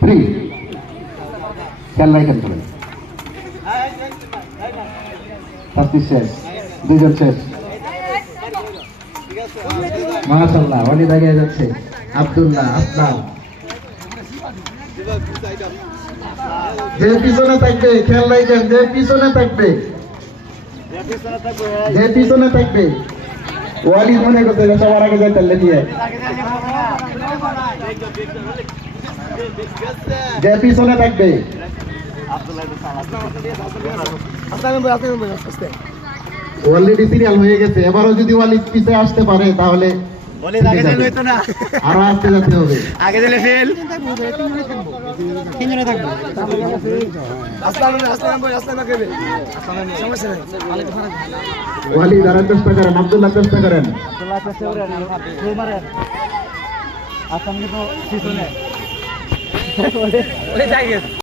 three খেলা এখান করে পাঁচটি শেষ দুইজন শেষ মাশাআল্লাহ ওয়ালিদ আগে যাচ্ছে আব্দুল্লাহ আসলাম যে পিছনে থাকবে খেয়াল রাখবেন যে পিছনে থাকবে যে পিছনে থাকবে ওয়ালিদ মনে করতে সবার আগে যাইতে নিয়ে যে পিছনে থাকবে অলরেডি সিরিয়াল হয়ে গেছে এবারও যদি ওয়ালিদ পিছে আসতে পারে তাহলে আরো আসতে যেতে হবে আগে দিলে ফেল তিনজনে থাকবো ওয়ালিদ আরো চেষ্টা করেন আব্দুল্লাহ চেষ্টা করেন আসাম কিন্তু পিছনে